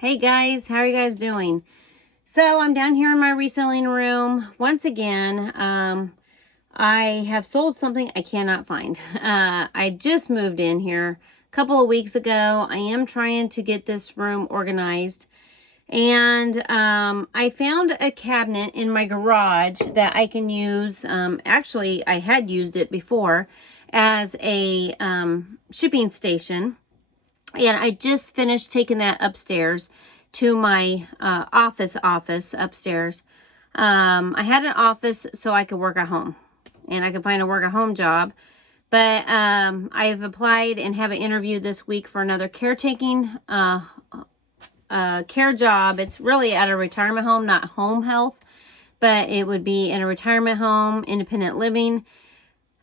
Hey guys, how are you guys doing? So I'm down here in my reselling room once again. I have sold something I cannot find. I just moved in here a couple of weeks ago. I am trying to get this room organized, and I found a cabinet in my garage that I can use. Actually, I had used it before as a shipping station. And I just finished taking that upstairs to my office upstairs. I had an office so I could work at home, and I could find a work at home job. But I've applied and have an interview this week for another caretaking care job. It's really at a retirement home, not home health, but it would be in a retirement home, independent living.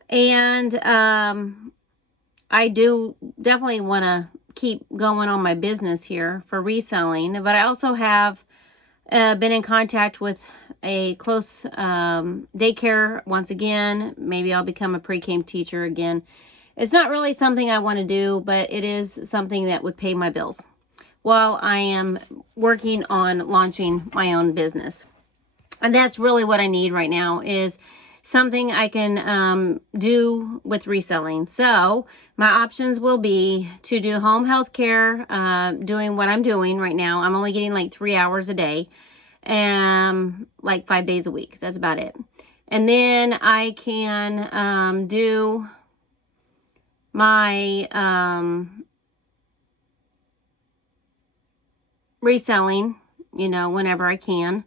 And I do definitely want to keep going on my business here for reselling, but I also have been in contact with a close daycare once again. Maybe I'll become a pre-K teacher again. It's not really something I want to do, but it is something that would pay my bills while I am working on launching my own business. And that's really what I need right now, is something I can do with reselling. So my options will be to do home health care, doing what I'm doing right now. I'm only getting like 3 hours a day, like 5 days a week. That's about it. And then I can do my reselling, whenever I can.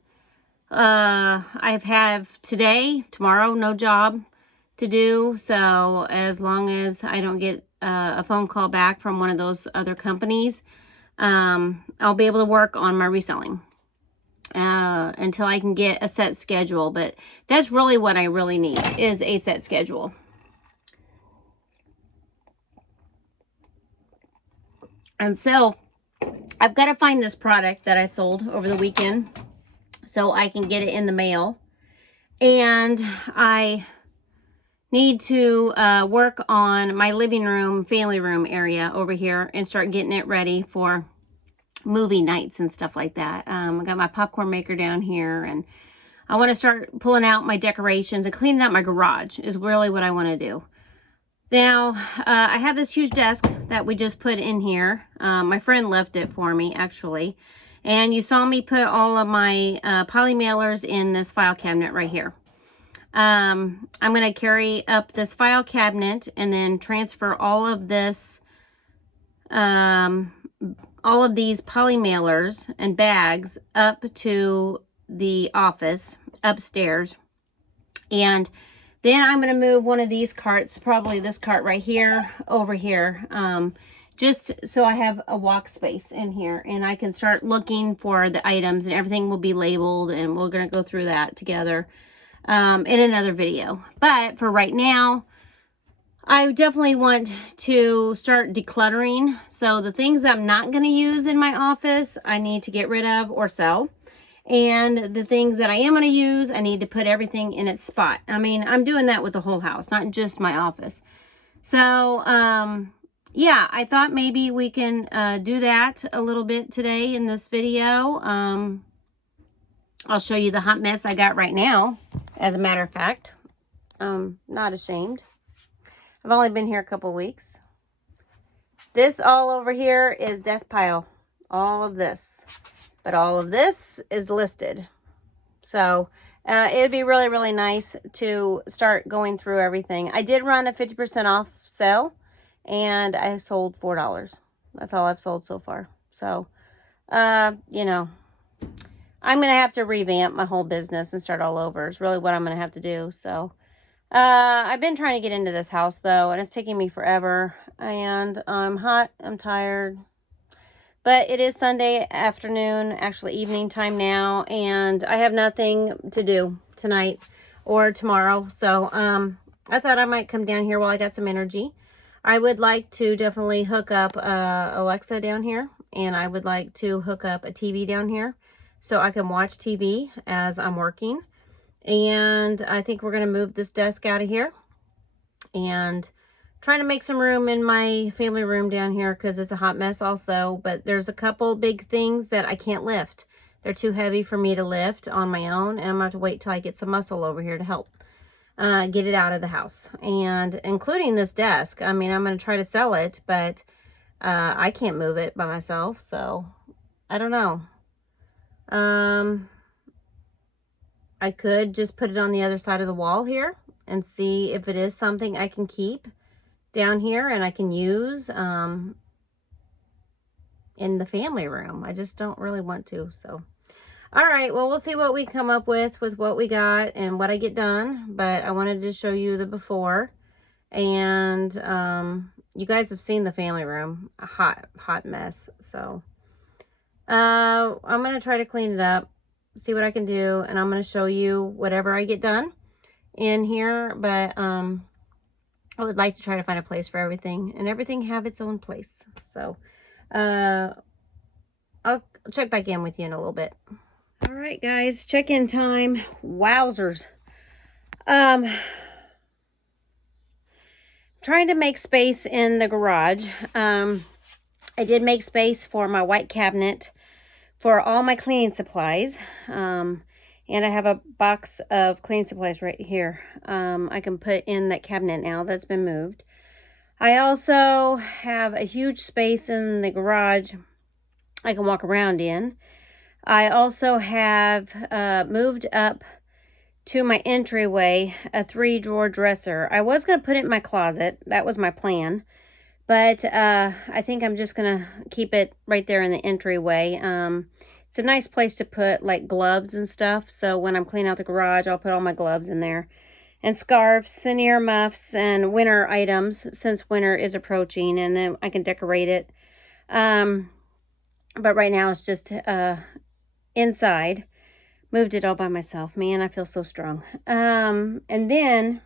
I have today, tomorrow, no job to do. So as long as I don't get a phone call back from one of those other companies, I'll be able to work on my reselling until I can get a set schedule. But that's really what I really need, is a set schedule. And so I've got to find this product that I sold over the weekend so I can get it in the mail. And I need to work on my living room, family room area over here and start getting it ready for movie nights and stuff like that. I got my popcorn maker down here, and I want to start pulling out my decorations and cleaning out my garage is really what I want to do. Now, I have this huge desk that we just put in here. My friend left it for me, actually. And you saw me put all of my poly mailers in this file cabinet right here. I'm going to carry up this file cabinet and then transfer all of this, all of these poly mailers and bags up to the office upstairs. And then I'm going to move one of these carts, probably this cart right here, over here. Just so I have a walk space in here and I can start looking for the items, and everything will be labeled, and we're going to go through that together in another video. But for right now, I definitely want to start decluttering. So the things I'm not going to use in my office, I need to get rid of or sell. And the things that I am going to use, I need to put everything in its spot. I mean, I'm doing that with the whole house, not just my office. So, yeah, I thought maybe we can do that a little bit today in this video. I'll show you the hot mess I got right now, as a matter of fact. Not ashamed. I've only been here a couple weeks. This all over here is death pile. All of this. But all of this is listed. So it would be really, really nice to start going through everything. I did run a 50% off sale, and I sold $4. That's all I've sold so far. So, I'm going to have to revamp my whole business and start all over. It's really what I'm going to have to do. So, I've been trying to get into this house, though, and it's taking me forever. And I'm hot. I'm tired. But it is Sunday afternoon, actually evening time now, and I have nothing to do tonight or tomorrow. So, I thought I might come down here while I got some energy. I would like to definitely hook up Alexa down here, and I would like to hook up a TV down here so I can watch TV as I'm working. And I think we're going to move this desk out of here and trying to make some room in my family room down here because it's a hot mess also. But there's a couple big things that I can't lift. They're too heavy for me to lift on my own, and I'm going to have to wait till I get some muscle over here to help get it out of the house. And including this desk. I mean, I'm going to try to sell it, but I can't move it by myself, so I don't know. I could just put it on the other side of the wall here and see if it is something I can keep down here and I can use in the family room. I just don't really want to, so. All right, well, we'll see what we come up with what we got and what I get done, but I wanted to show you the before. And you guys have seen the family room, a hot mess, so I'm going to try to clean it up, see what I can do, and I'm going to show you whatever I get done in here, but I would like to try to find a place for everything, and everything have its own place. So I'll check back in with you in a little bit. All right, guys, check-in time. Wowzers. Trying to make space in the garage. I did make space for my white cabinet for all my cleaning supplies. And I have a box of cleaning supplies right here. I can put in that cabinet now that's been moved. I also have a huge space in the garage I can walk around in. I also have moved up to my entryway a 3-drawer dresser. I was going to put it in my closet. That was my plan. But I think I'm just going to keep it right there in the entryway. It's a nice place to put like gloves and stuff. So when I'm cleaning out the garage, I'll put all my gloves in there. And scarves and earmuffs and winter items since winter is approaching. And then I can decorate it. But right now it's just inside. Moved it all by myself. Man, I feel so strong. And then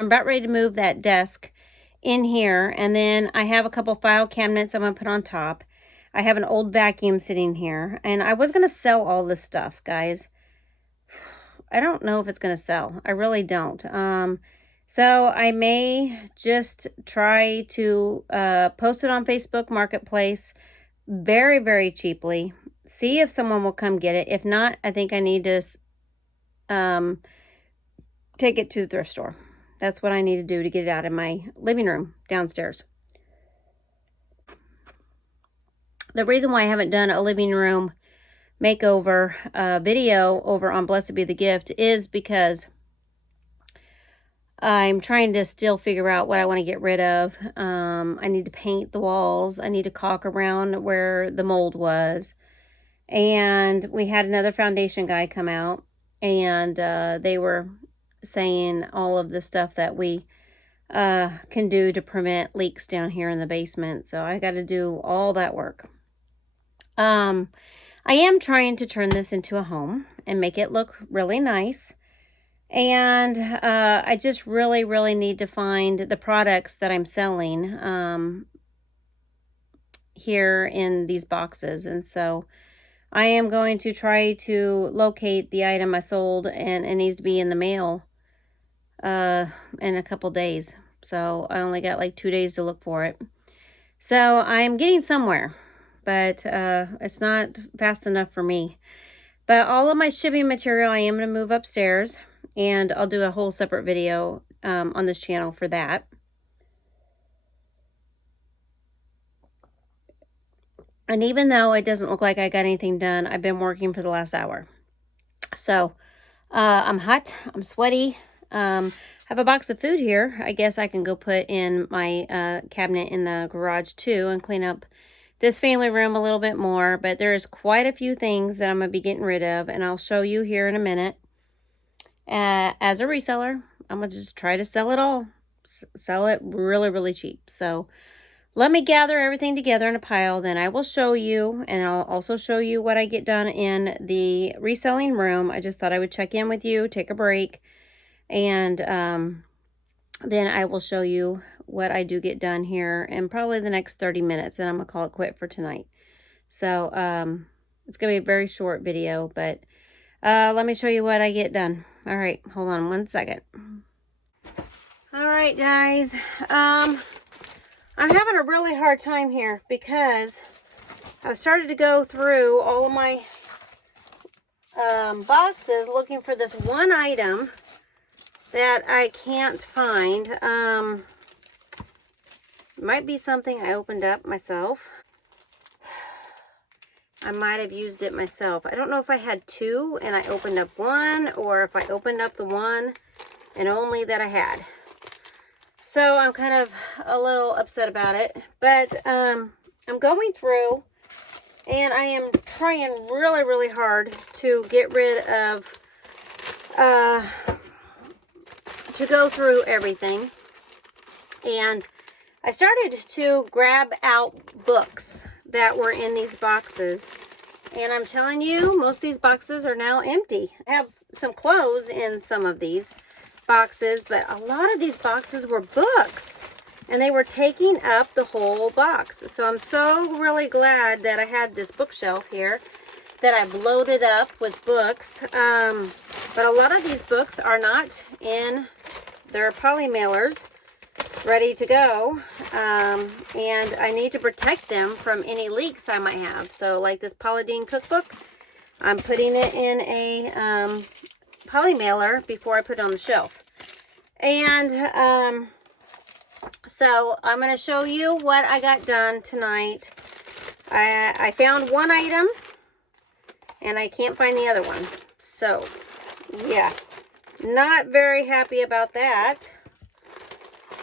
I'm about ready to move that desk in here. And then I have a couple file cabinets I'm going to put on top. I have an old vacuum sitting here. And I was going to sell all this stuff, guys. I don't know if it's going to sell. I really don't. So I may just try to post it on Facebook Marketplace very, very cheaply. See if someone will come get it. If not, I think I need to take it to the thrift store. That's what I need to do to get it out of my living room downstairs. The reason why I haven't done a living room makeover video over on Blessed Be the Gift is because I'm trying to still figure out what I want to get rid of. I need to paint the walls. I need to caulk around where the mold was. And we had another foundation guy come out, and they were saying all of the stuff that we can do to prevent leaks down here in the basement. So I got to do all that work. I am trying to turn this into a home and make it look really nice. And I just really, really need to find the products that I'm selling here in these boxes. And so I am going to try to locate the item I sold, and it needs to be in the mail in a couple days. So I only got like 2 days to look for it. So I'm getting somewhere, but it's not fast enough for me. But all of my shipping material I am going to move upstairs, and I'll do a whole separate video on this channel for that. And even though it doesn't look like I got anything done, I've been working for the last hour. So I'm hot, I'm sweaty. I have a box of food here. I guess I can go put in my cabinet in the garage too and clean up this family room a little bit more. But there is quite a few things that I'm going to be getting rid of, and I'll show you here in a minute. As a reseller, I'm going to just try to sell it all. Sell it really, really cheap. So let me gather everything together in a pile, then I will show you, and I'll also show you what I get done in the reselling room. I just thought I would check in with you, take a break, and then I will show you what I do get done here in probably the next 30 minutes, and I'm going to call it quit for tonight. So it's going to be a very short video, but let me show you what I get done. All right, hold on one second. All right, guys. I'm having a really hard time here because I've started to go through all of my boxes looking for this one item that I can't find. Might be something I opened up myself. I might have used it myself. I don't know if I had two and I opened up one, or if I opened up the one and only that I had. So I'm kind of a little upset about it. But I'm going through and I am trying really, really hard to get rid of, to go through everything. And I started to grab out books that were in these boxes. And I'm telling you, most of these boxes are now empty. I have some clothes in some of these boxes, but a lot of these boxes were books. And they were taking up the whole box. So I'm so really glad that I had this bookshelf here that I've loaded up with books. But a lot of these books are not in their poly mailers ready to go, and I need to protect them from any leaks I might have. So like this Polydine cookbook, I'm putting it in a poly mailer before I put it on the shelf. And so I'm going to show you what I got done tonight. I found one item and I can't find the other one. So yeah, not very happy about that.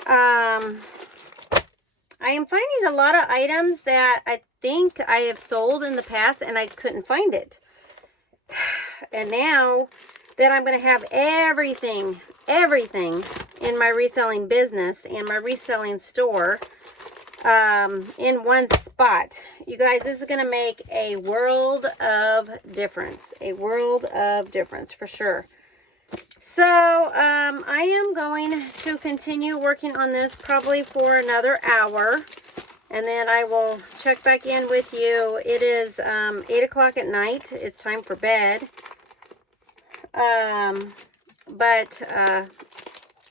I am finding a lot of items that I think I have sold in the past and I couldn't find it. And now that I'm going to have everything in my reselling business and my reselling store in one spot, you guys, this is going to make a world of difference. A world of difference for sure. So, I am going to continue working on this probably for another hour, and then I will check back in with you. It is 8 o'clock at night. It's time for bed. But I'm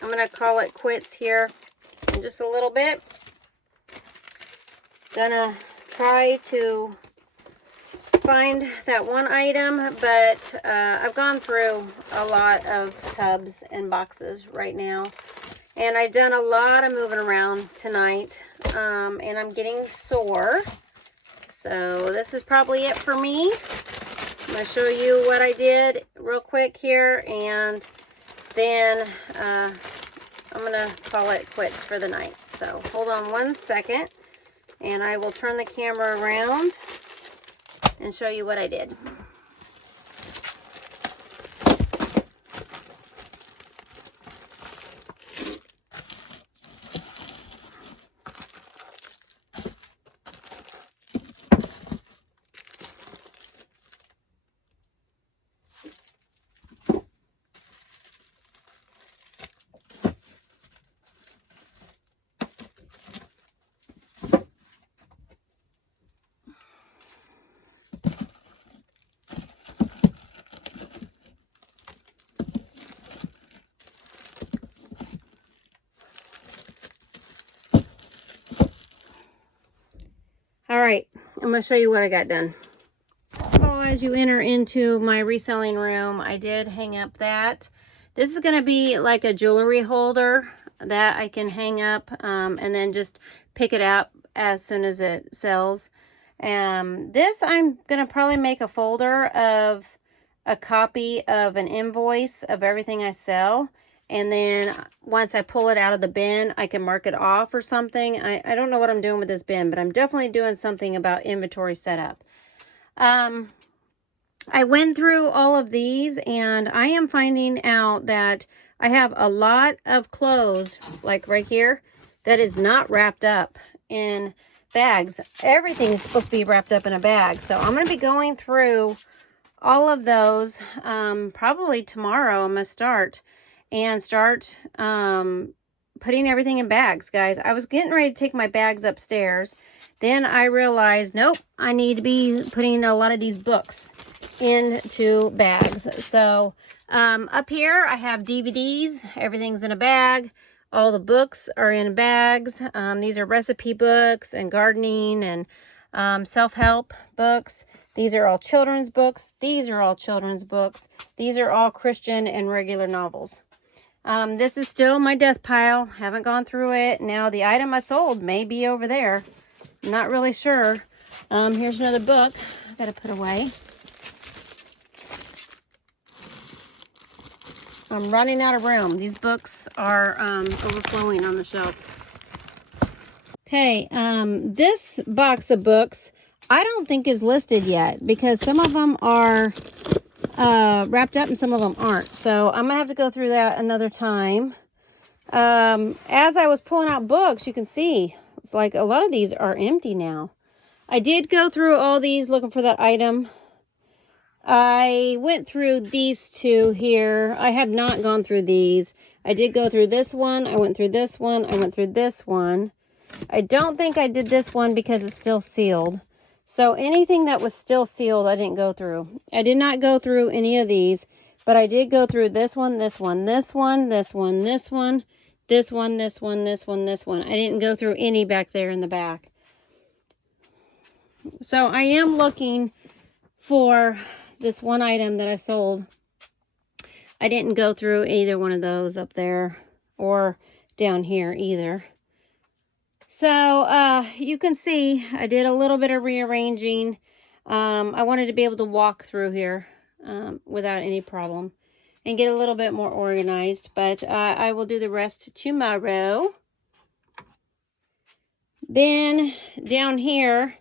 going to call it quits here in just a little bit. Gonna try to find that one item, but I've gone through a lot of tubs and boxes right now, and I've done a lot of moving around tonight, and I'm getting sore. So this is probably it for me. I'm going to show you what I did real quick here, and then I'm going to call it quits for the night. So hold on one second, and I will turn the camera around and show you what I did. Alright, I'm going to show you what I got done. So as you enter into my reselling room, I did hang up that. This is going to be like a jewelry holder that I can hang up and then just pick it up as soon as it sells. This I'm going to probably make a folder of a copy of an invoice of everything I sell. And then once I pull it out of the bin, I can mark it off or something. I don't know what I'm doing with this bin, but I'm definitely doing something about inventory setup. I went through all of these, and I am finding out that I have a lot of clothes, like right here, that is not wrapped up in bags. Everything is supposed to be wrapped up in a bag. So I'm going to be going through all of those probably tomorrow. I'm going to start putting everything in bags, guys. I was getting ready to take my bags upstairs. Then I realized, nope, I need to be putting a lot of these books into bags. So up here I have DVDs. Everything's in a bag. All the books are in bags. These are recipe books and gardening and self-help books. These are all children's books. These are all children's books. These are all Christian and regular novels. This is still my death pile. Haven't gone through it. Now the item I sold may be over there. I'm not really sure. Here's another book I gotta put away. I'm running out of room. These books are overflowing on the shelf. Okay, this box of books I don't think is listed yet because some of them are wrapped up and some of them aren't. So I'm gonna have to go through that another time. As I was pulling out books, you can see it's like a lot of these are empty now. I did go through all these looking for that item. I went through these two here. I have not gone through these. I did go through this one. I went through this one. I went through this one. I don't think I did this one because it's still sealed. So anything that was still sealed, I didn't go through. I did not go through any of these, but I did go through this one, this one, this one, this one, this one, this one, this one, this one, this one. I didn't go through any back there in the back. So I am looking for this one item that I sold. I didn't go through either one of those up there or down here either. So you can see I did a little bit of rearranging. I wanted to be able to walk through here without any problem and get a little bit more organized, but I will do the rest tomorrow. Then down here,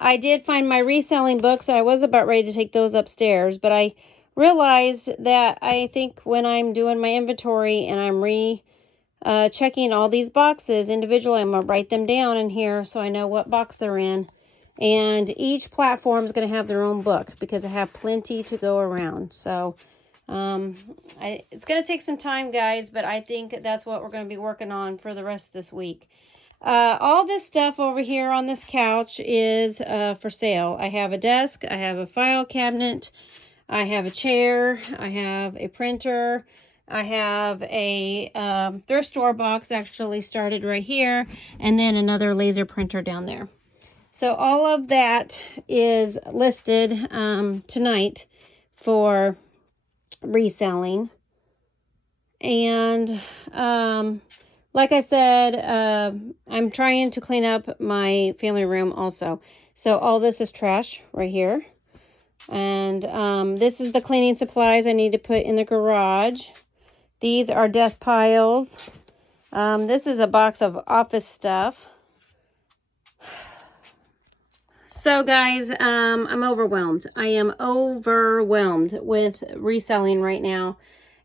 I did find my reselling books. I was about ready to take those upstairs, but I realized that I think when I'm doing my inventory and I'm checking all these boxes individually, I'm going to write them down in here so I know what box they're in. And each platform is going to have their own book because I have plenty to go around. So it's going to take some time, guys, but I think that's what we're going to be working on for the rest of this week. All this stuff over here on this couch is for sale. I have a desk, I have a file cabinet, I have a chair, I have a printer, I have a thrift store box actually started right here, and then another laser printer down there. So all of that is listed tonight for reselling. And like I said, I'm trying to clean up my family room also. So all this is trash right here. And this is the cleaning supplies I need to put in the garage. These are death piles. This is a box of office stuff. So guys, I'm overwhelmed. I am overwhelmed with reselling right now.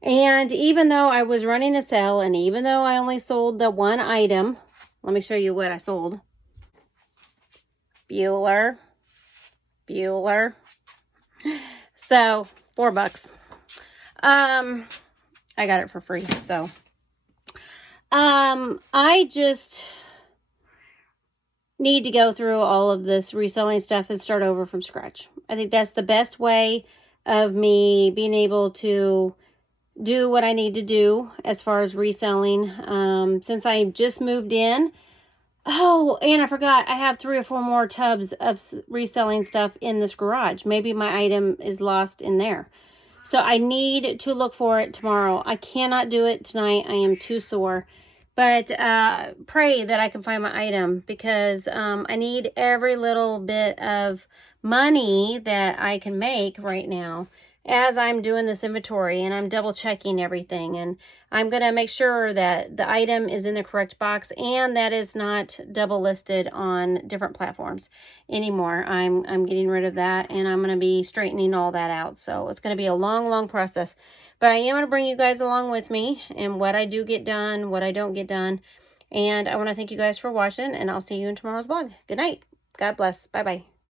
And even though I was running a sale, and even though I only sold the one item, let me show you what I sold. Bueller. So, $4. I got it for free, so. I just need to go through all of this reselling stuff and start over from scratch. I think that's the best way of me being able to do what I need to do as far as reselling. Since I just moved in. Oh, and I forgot, I have 3 or 4 more tubs of reselling stuff in this garage. Maybe my item is lost in there. So I need to look for it tomorrow. I cannot do it tonight. I am too sore. But pray that I can find my item because I need every little bit of money that I can make right now as I'm doing this inventory, and I'm double checking everything, and I'm going to make sure that the item is in the correct box and that it's not double listed on different platforms anymore. I'm getting rid of that, and I'm going to be straightening all that out. So it's going to be a long process, but I am going to bring you guys along with me and what I do get done, what I don't get done. And I want to thank you guys for watching, and I'll see you in tomorrow's vlog. Good night. God bless. Bye-bye.